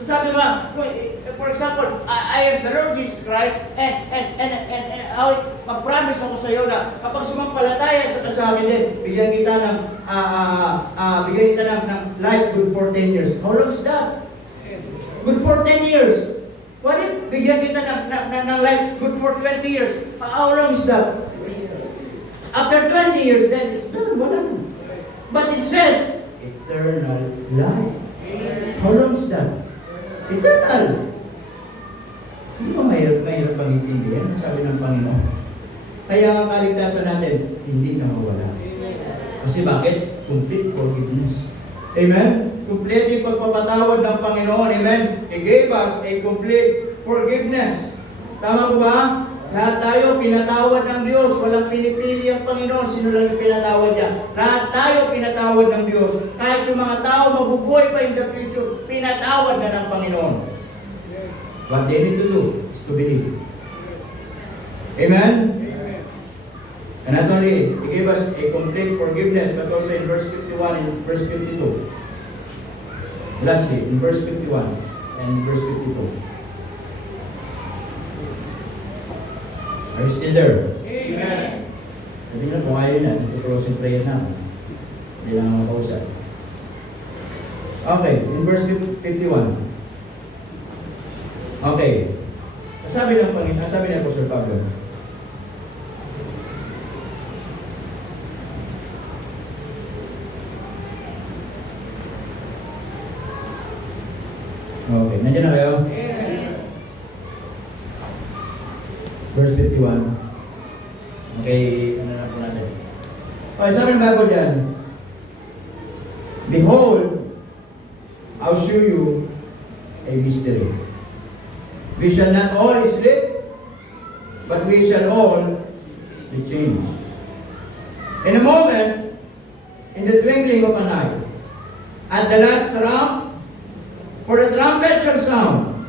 sabi nga, for example, I am the Lord Jesus Christ, and mag-promise ako sa iyo na kapag sumampalataya sa akin din, bigyan kita ng life good for 10 years. How long is that? Good for 10 years. What if bigyan kita ng life good for 20 years? How long is that? After 20 years, then it's done. Wala na. But it says, eternal life. How long is that? Eternal. Hindi ba mahirap bang itindihan? Sabi ng Panginoon. Kaya ang kaligtasan natin, hindi na mawala. Kasi bakit? Complete forgiveness. Amen? Complete yung pagpapatawad ng Panginoon. Amen? He gave us a complete forgiveness. Tama po ba? Lahat tayo pinatawad ng Diyos. Walang pinipili ang Panginoon. Sino lang yung pinatawad niya? Lahat tayo pinatawad ng Diyos. Kahit yung mga tao mabubuhay pa in the future, pinatawad na ng Panginoon. What they need to do is to believe. Amen? Amen. And not only, He gave us a complete forgiveness, but also in verse 51 and verse 52. Lastly, in verse 51 and verse 52. Are you still there? Amen. Sabi nyo, kung ayaw na, ito closing prayer na. Hindi lang makausap. Okay, in verse 51. Okay. Sabi ng Panginoon, sabi ni Apostle Pablo, okay, nandiyan na kayo? Verse 51. Okay, ano na po natin? Okay, sabi ng Bible dyan, behold, I'll show you a mystery. We shall not all sleep, but we shall all be changed. In a moment, in the twinkling of an eye, at the last trump, for the trumpet shall sound,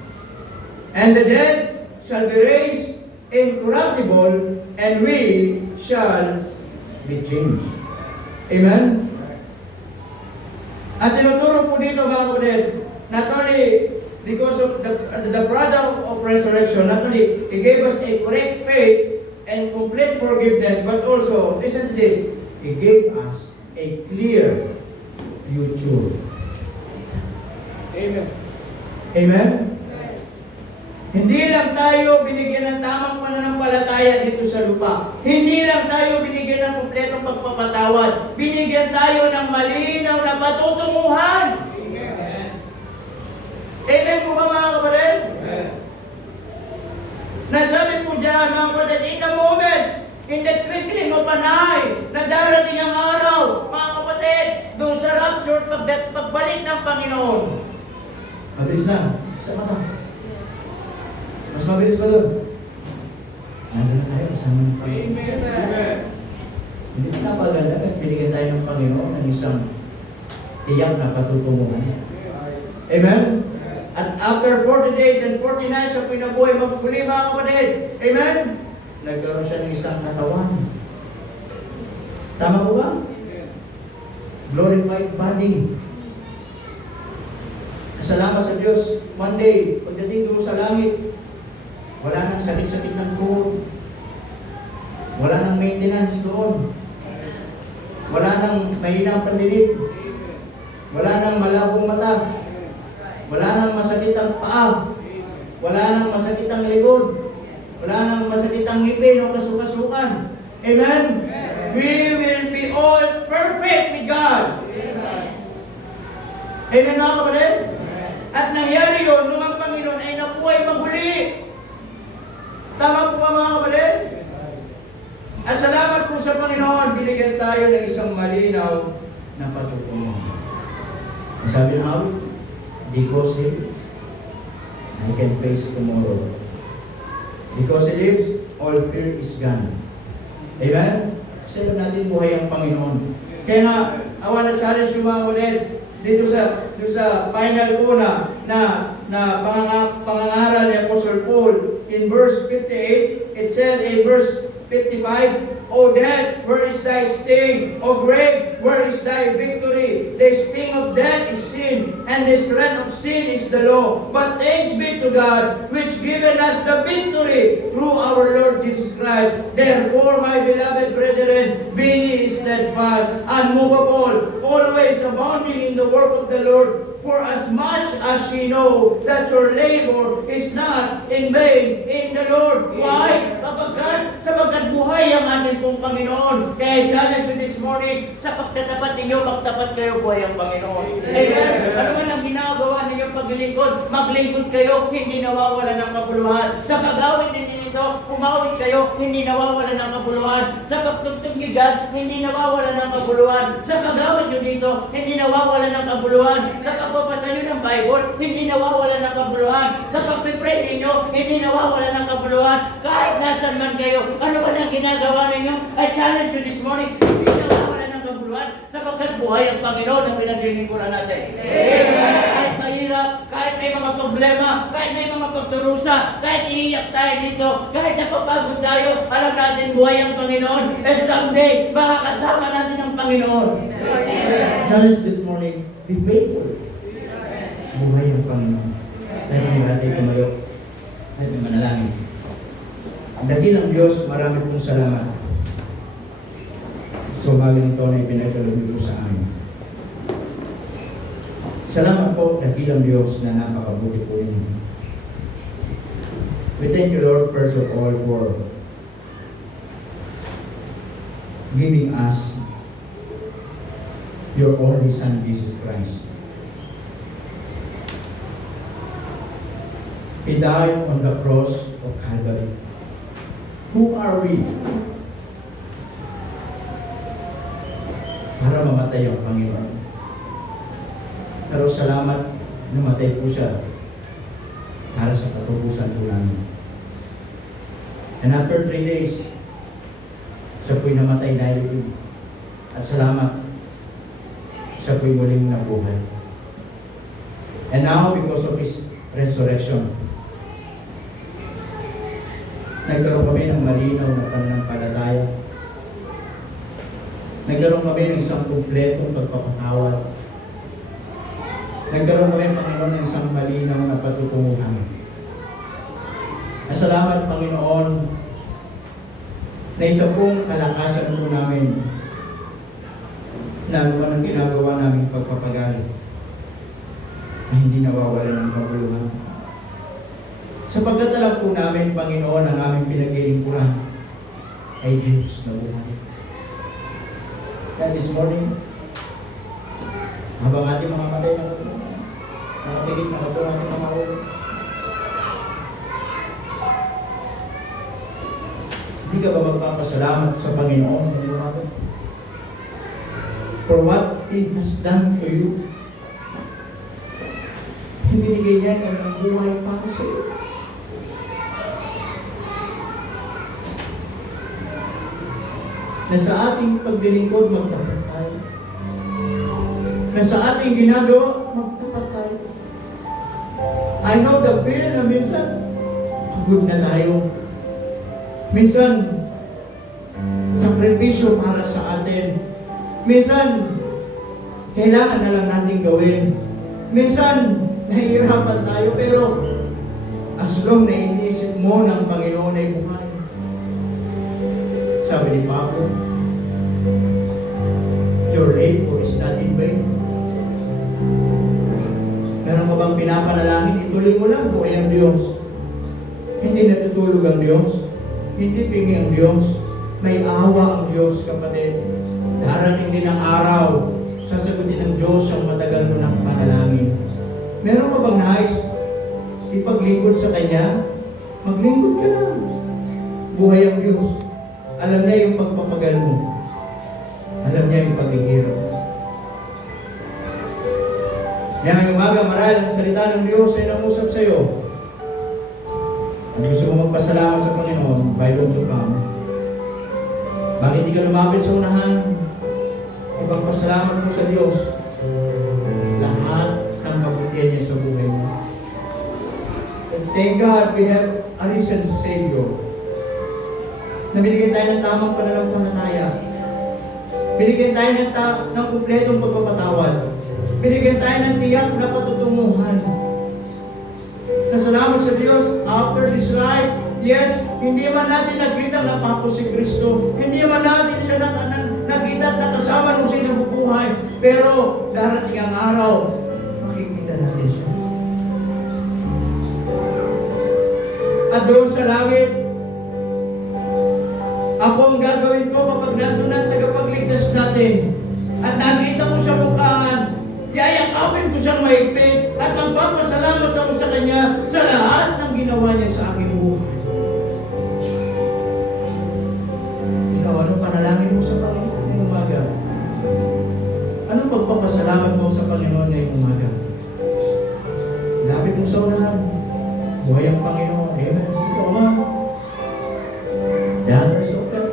and the dead shall be raised incorruptible, and we shall be changed. Amen? At tinuturo po dito mga kapatid, not only because of the product of resurrection, not only He gave us a great faith and complete forgiveness, but also, listen to this, He gave us a clear future. Amen. Amen? Hindi lang tayo binigyan ng tamang pananampalataya dito sa lupa. Hindi lang tayo binigyan ng kumpletong pagpapatawad. Binigyan tayo ng malinaw na patutunguhan. Amen. Amen po ba mga kapatid? Amen. Nasabi po dyan mga kapatid, in a moment, in the twinkling of an eye, na darating ang araw, mga kapatid, doon sa rapture, pagbalik ng Panginoon. Mabilis na, sa mata. Mas mabilis pa doon. Nandun na tayo, kasama ng Panginoon. Amen. Hindi na napaganda at binigyan tayo ng Panginoon ng isang tiyak na patutunguhan. Amen? At after 40 days and 40 nights sa pinabuhay magpuli mga kapatid. Amen? Nagkaroon siya ng isang katawan. Tama po ba? Glorified body. Salamat sa Diyos. One day, pagdating doon sa langit, wala nang sakit-sakit ng tuhod. Wala nang maintenance doon. Wala nang mahinang pandinig. Wala nang malabong mata. Wala nang masakit ang paa. Wala nang masakit ang likod. Wala nang masakit ang ngipin o kasukasukan. Amen? We will be all perfect with God. Amen mga kapatid? At nangyari yun nung ang Panginoon ay nabuhay maguli. Tama po ba mga kapatid? At salamat po sa Panginoon, binigyan tayo ng isang malinaw na patutunguhan. Sabi ng awit, because He lives, I can face tomorrow. Because He lives, all fear is gone. Amen? Kasi natin buhay ang Panginoon. Kaya nga, I wanna challenge you mga kapatid, dito sa final po na pangangaral ni Apostle Paul in verse 58, it said in verse 55, O death, where is thy sting? O grave, where is thy victory? The sting of death is sin, and the strength of sin is the law. But thanks be to God, which given us the victory through our Lord Jesus Christ. Therefore, my beloved brethren, being ye steadfast, unmovable, always abounding in the work of the Lord, for as much as ye know that your labor is not in vain in the Lord. Why? Sapagkat buhay ang ating pong Panginoon. Kaya challenge you this morning, sa pagtatapat ninyo, magtapat kayo, buhay ang Panginoon. Amen? Ano man ang ginagawa ninyong paglilingkod? Maglingkod kayo, hindi nawawala ng kabuluhan. Sa pag-awit ninyo nito, umawit kayo, hindi nawawala ng kabuluhan. Sa pagtugtog nyo dyan, hindi nawawala ng kabuluhan. Sa pag-awit nyo dito, hindi nawawala ng kabuluhan. Sa pagbabasa nyo ng Bible, hindi nawawala ng kabuluhan. Sa pagpipray ninyo, hindi nawawala ng kabuluhan. Kahit nasan man kayo, ano ba ang ginagawa ninyo? I challenge you this morning, hindi nawawala ng kabuluhan sapagkat buhay ang Panginoon ang pinaglilingkuran natin. Amen. Kahit mahirap, kahit may mga problema, kahit may mga pagturusa, kahit iiyak tayo dito, kahit napapagod tayo, alam natin buhay ang Panginoon. And someday, makakasama natin ang Panginoon. Amen. Challenge this morning, be faithful. Buhay ang Panginoon. Tayo mga natin tumayo. Tayo may manalangin. Dakilang Diyos, marami pong salamat. So, umagang ito na ipinagkaloob niyo sa amin. Salamat po, dakilang Diyos na napakabuti po ninyo. We thank you, Lord, first of all, for giving us your only Son, Jesus Christ. He died on the cross of Calvary. Who are we? Para mamatay ang Panginoon. Pero salamat, namatay po siya para sa katubusan po namin. And after 3 days, siya po'y namatay dahil at salamat, siya po'y muling nabuhay. And now, because of His resurrection, nagkaroon kami ng malinaw na pananampalataya. Nagkaroon kami ng isang kumpletong pagpapatawad. Nagkaroon kami, Panginoon, ng isang malinaw na patutunguhan. Salamat, Panginoon, na isa pong kalakasan po namin na naman ang ginagawa naming pagpapagal na hindi nawawalan ng kabuluhan. Sapagkat alam po namin, Panginoon, ang aming pinaglilingkuran ay Diyos na buhay. Kaya this morning, habang ating mga matay na katulong, nakatigit na katulong ating mga ulo, hindi ka ba magpapasalamat sa Panginoon na lumaban? For what He has done to you? Ibinigay niya ang buhay para sa iyo. Na sa ating paglilingkod, magtapat tayo. Na sa ating ginagawa, magtapat tayo. I know the feeling na minsan, pagod na tayo. Minsan, sakripisyo para sa atin. Minsan, kailangan na lang natin gawin. Minsan, nahihirapan tayo, pero as long na iniisip mo ng Panginoon ay buhay. Sabi ni Pablo, your labor is not in vain. Meron ka bang pinapanalangin? Ituloy mo lang, buhay ang Diyos. Hindi natutulog ang Diyos. Hindi pingi ang Diyos. May awa ang Diyos, kapatid. Darating din ang araw, sasagutin ng Diyos ang matagal mo ng panalangin. Meron ka bang nais ipaglingkod sa Kanya? Maglingkod ka lang. Buhay ang Diyos. Alam niya yung pagpapagal mo. Alam niya yung paghihirap. Ngayong umaga, marahil ang salita ng Diyos ay nangusap sa iyo. At gusto mo magpasalamat sa Panginoon, why don't you come? Bakit di ka lumapit sa unahan? Ipagpasalamat mo sa Diyos lahat ng kabutihan niya sa buhay mo. And thank God we have a risen Savior. Nabigyan tayo ng tamang pananampalataya. Binigyan tayo ng kumpletong pagpapatawad. Binigyan tayo ng tiyak na patutunguhan. Nasalamat sa Diyos, after His life, yes, hindi man natin nakita na pako si Kristo. Hindi man natin siya nakita at nakasama nung siya nabubuhay. Pero darating ang araw, makikita natin siya. At doon sa langit, ako ang gagawin ko kapag nandun ang tagapagligtas natin. At nakita ko siya mukhaan, yayakapin ko siyang mahigpit at magpapasalamat ako sa Kanya sa lahat ng ginawa niya sa aking buhay. Ikaw, anong panalangin mo sa Panginoon ngayong umaga? Anong pagpapasalamat mo sa Panginoon ngayong umaga? Lapit mo sa unahan. Buhay ang Panginoon. Amen. Sige po, Ama. The altar is open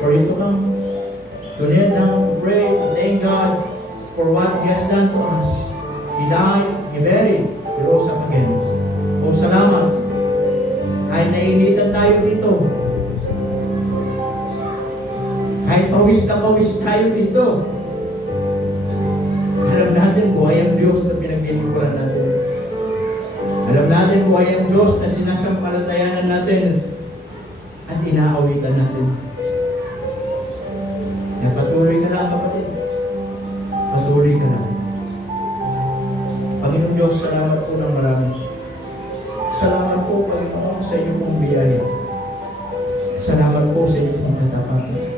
for you to come. To kneel down, pray, thank God for what He has done to us. He died, He buried, He rose up again. O salamat. Kahit nainitan tayo dito. Kahit pawis na pawis tayo dito. Alam natin buhay ang Diyos na pinaglilingkuran natin. Alam natin buhay ang Diyos na sinasampalatayanan natin at inaawitan natin. Kaya patuloy ka lang, kapatid. Patuloy ka lang. Panginoon Diyos, salamat po ng marami. Salamat po, Panginoon, sa inyo pong biyaya. Salamat po sa inyo pong katapat.